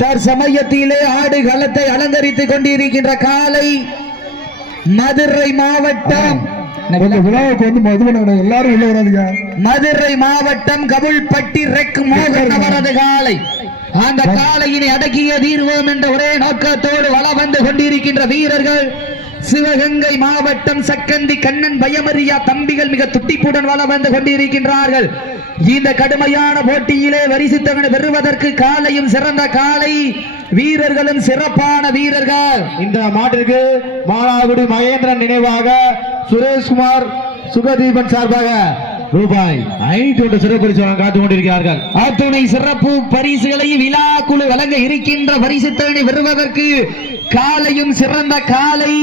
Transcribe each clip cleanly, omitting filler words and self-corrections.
தற்சமயத்திலே ஆடு களத்தை அலங்கரித்துக் கொண்டிருக்கின்ற காலை மதுரை மாவட்டம் மதுரை மாவட்டம் கபுல்பட்டி ரெக் மோகன் அவரது காலை. அந்த காலையினை அடக்கிய தீர்வோம் என்ற ஒரே நோக்கத்தோடு வள வந்து கொண்டிருக்கின்ற வீரர்கள் சிவகங்கை மாவட்டம் சக்கந்தி கண்ணன் பயமரியா தம்பிகள் மிக துட்டிப்புடன் வள வந்து கொண்டிருக்கின்றார்கள். இந்த கடுமையான போட்டியிலே வரிசித்தவனை பெறுவதற்கு காலையும் சிறந்த காலை, வீரர்களும் சிறப்பான வீரர்கள். இந்த மாட்டிற்கு மானாகுடி மகேந்திரன் நினைவாக சுரேஷ்குமார் சுகதீபன் சார்பாக ரூபாய் 500 சிறப்பு பரிசு காத்துக் கொண்டிருக்கிறார்கள். அத்துணை சிறப்பு பரிசுகளை விழா குழு வழங்க இருக்கின்ற பரிசுத்தவனை பெறுவதற்கு காலையும் சிறந்த காலை,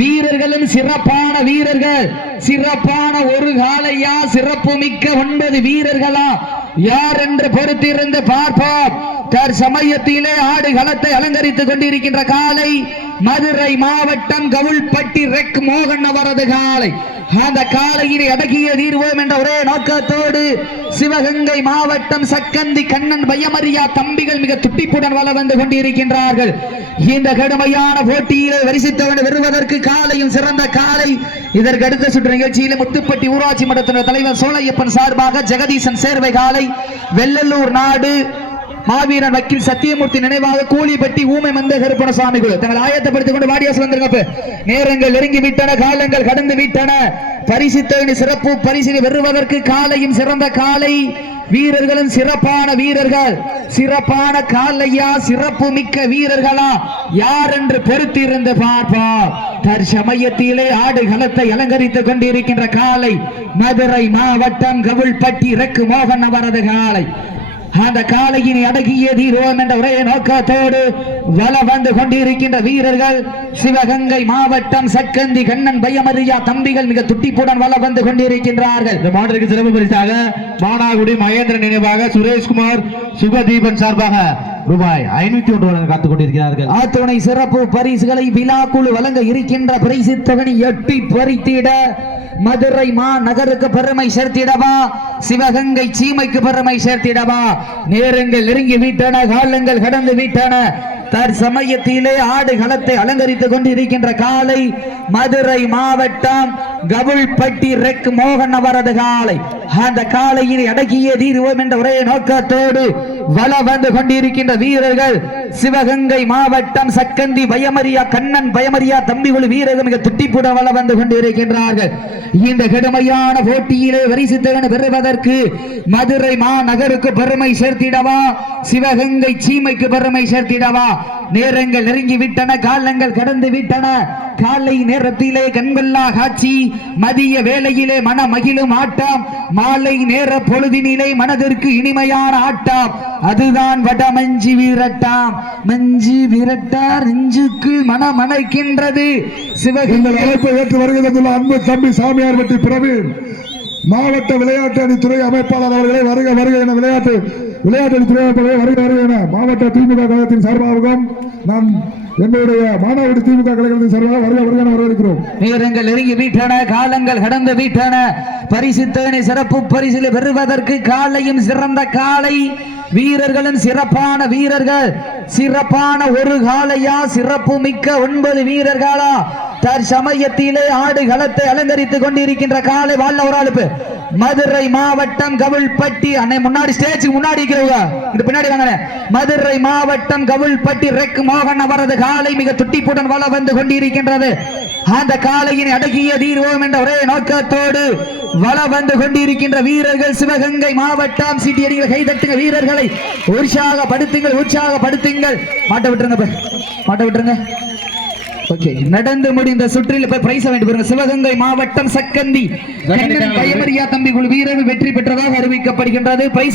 வீரர்களும் சிறப்பான வீரர்கள். சிறப்பான ஒரு காலையா, சிறப்பு மிக்க 9 வீரர்களா, யார் என்று பொறுத்திருந்து பார்ப்போம். தற்சமயத்திலே ஆடு களத்தை அலங்கரித்துக் கொண்டிருக்கின்ற காலை மதுரை மாவட்டம் கவுல்பட்டி ரெக் மோகன் அவரது காலை. அந்த காலையினை அடக்கிய தீர்வோம் என்ற ஒரே நோக்கத்தோடு சிவகங்கை மாவட்டம் சக்கந்தி கண்ணன் பயமரியா தம்பிகள் மிக துட்டிப்புடன் வள வந்து கொண்டிருக்கின்றார்கள். இந்த கடுமையான போட்டியிலே வரிசித்தவனை பெறுவதற்கு காலையும் சிறந்த காலை. இதற்கு அடுத்த சுற்று நிகழ்ச்சியிலே முத்துப்பட்டி ஊராட்சி மன்றத்தினர் தலைவர் சோழையப்பன் சார்பாக ஜெகதீசன் சேர்வை காலை, வெள்ளலூர் நாடு மாவீரன் வக்கீல் சத்தியமூர்த்தி நினைவாக கூலிப்பட்டி ஊமை மந்த கருப்பணசாமி குழு தங்கள் ஆயத்தப்படுத்திக் கொண்டு வாடியாசு வந்திருக்க. நேரங்கள் நெருங்கி விட்டன, காலங்கள் கடந்து விட்டன. பரிசுத்தவனை சிறப்பு பரிசினை பெறுவதற்கு காலையும் சிறந்த காலை, வீரர்களும் சிறப்பான வீரர்கள். சிறப்பான காலையா, சிறப்பு மிக்க வீரர்களா, யார் என்று பொறுத்திருந்து பார்ப்போம். தற்சமயத்திலே ஆடு களத்தை அலங்கரித்துக் கொண்டிருக்கின்ற காலை மதுரை மாவட்டம் கவுல்பட்டி ரெக் மோகன் அவரது காலை. அந்த காலையினை அடக்கிய தீர்வோம் என்ற ஒரே நோக்கத்தோடு வள வந்து கொண்டிருக்கின்ற வீரர்கள் சிவகங்கை மாவட்டம் சக்கந்தி கண்ணன் பயமரியா தம்பிகள் மிக துட்டிப்புடன் வள வந்து கொண்டிருக்கின்றார்கள். இந்த மாட்டிற்கு சிறப்பு பரிசாக மானாகுடி மகேந்திரன் நினைவாக சுரேஷ்குமார் சுகதீபன் சார்பாக ரூபாய் 501 காத்துக் கொண்டிருக்கிறார்கள். அத்துணை சிறப்பு பரிசுகளை விழா குழு வழங்க இருக்கின்ற பரிசுத்தவனை எட்டி பறித்திட மதுரை மாநகருக்கு பெருமை சேர்த்திடவா, சிவகங்கை சீமைக்கு பெருமை சேர்த்திடவா. நேரங்கள் நெருங்கி விட்டன, காலங்கள் கடந்து விட்டன. தற்சமயத்திலே ஆடு களத்தை அலங்கரித்துக் கொண்டிருக்கின்ற காலை மதுரை மாவட்டம் கவுல்பட்டி ரெக் மோகன் அவரது காலை. அந்த காலையினை அடக்கிய தீர்வோம் என்ற ஒரே நோக்கத்தோடு வள வந்து கொண்டிருக்கின்ற வீரர்கள் சிவகங்கை மாவட்டம் சக்கந்தி பயமரியா கண்ணன் பயமரியா தம்பிகள் வீரர்கள் மிக துட்டிப்புடன் வள வந்து கொண்டிருக்கின்றார்கள். இந்த கடுமையான போட்டியிலே வரிசித்தவனை பெறுவதற்கு மதுரை மாநகருக்கு பெருமை சேர்த்திடவா, சிவகங்கை சீமைக்கு பெருமை சேர்த்திடவா. நேரங்கள் நெருங்கி விட்டன, காலங்கள் கடந்து விட்டன. காலை நேரத்திலே கண்கொள்ளா காட்சி, மதிய வேளையிலே மன மகிழும் ஆட்டம், மாலை நேர பொழுதினிலே மனதிற்கு இனிமையான ஆட்டம். அதுதான் வட மஞ்சி விரட்டாம். மஞ்சி விரட்டார் நெஞ்சுக்கு மனமணைக்கின்றது. சிவகங்கை அழைப்பை ஏற்று வருகிறது அன்பு தம்பி சாமியார் வெட்டி பிரவீன் மாவட்ட விளையாட்டு அணித்துறை அமைப்பாளர் அவர்களை வருக வருக என விளையாட்டு அணித்துறை வருக வருக என மாவட்ட திமுக கழகத்தின் சார்பாகவும் நான் என்னுடைய மானாவடி திமுக கழகத்தின் சார்பாக வருக வருக என வரவேற்கிறோம். நேரங்கள் நெருங்கி விட்டன, காலங்கள் கடந்து விட்டன. பரிசுத்தவனை சிறப்பு பரிசிலை பெறுவதற்கு காலையும் சிறந்த காலை, வீரர்களும் சிறப்பான வீரர்கள். சிறப்பான ஒரு காலையா, சிறப்பு மிக்க 9 வீரர்களா. தற்சமயத்திலே ஆடு களத்தை அலங்கரித்துக் கொண்டிருக்கின்ற காலை வாழ்ல ஒரு ஆளுப்பு மதுரை மாவட்டம் கவுல்பட்டி அன்னை முன்னாடி ஸ்டேஜுக்கு முன்னாடி இருக்கிறவங்க பின்னாடி வாங்க. மதுரை மாவட்டம் கவுல்பட்டி ரெக் மோகன் அவரது காலை மிக துட்டிப்புடன் வள வந்து கொண்டிருக்கின்றது. அந்த காலையினை அடக்கிய தீர்வோம் என்ற ஒரே நோக்கத்தோடு வள வந்து கொண்டிருக்கின்ற வீரர்கள் சிவகங்கை மாவட்டம் சிட்டியடிகள் கைதட்டுங்க, வீரர்களை உற்சாகப்படுத்துங்கள், உற்சாகப்படுத்துங்கள். மாட்ட விட்டுருங்க. நடந்து முடிந்த சுற்றில் பிரைஸ் வேண்டி சிவகங்கை மாவட்டம் சக்கந்தி பயமரியா தம்பி குழு வீரர்கள் வெற்றி பெற்றதாக அறிவிக்கப்படுகின்றது.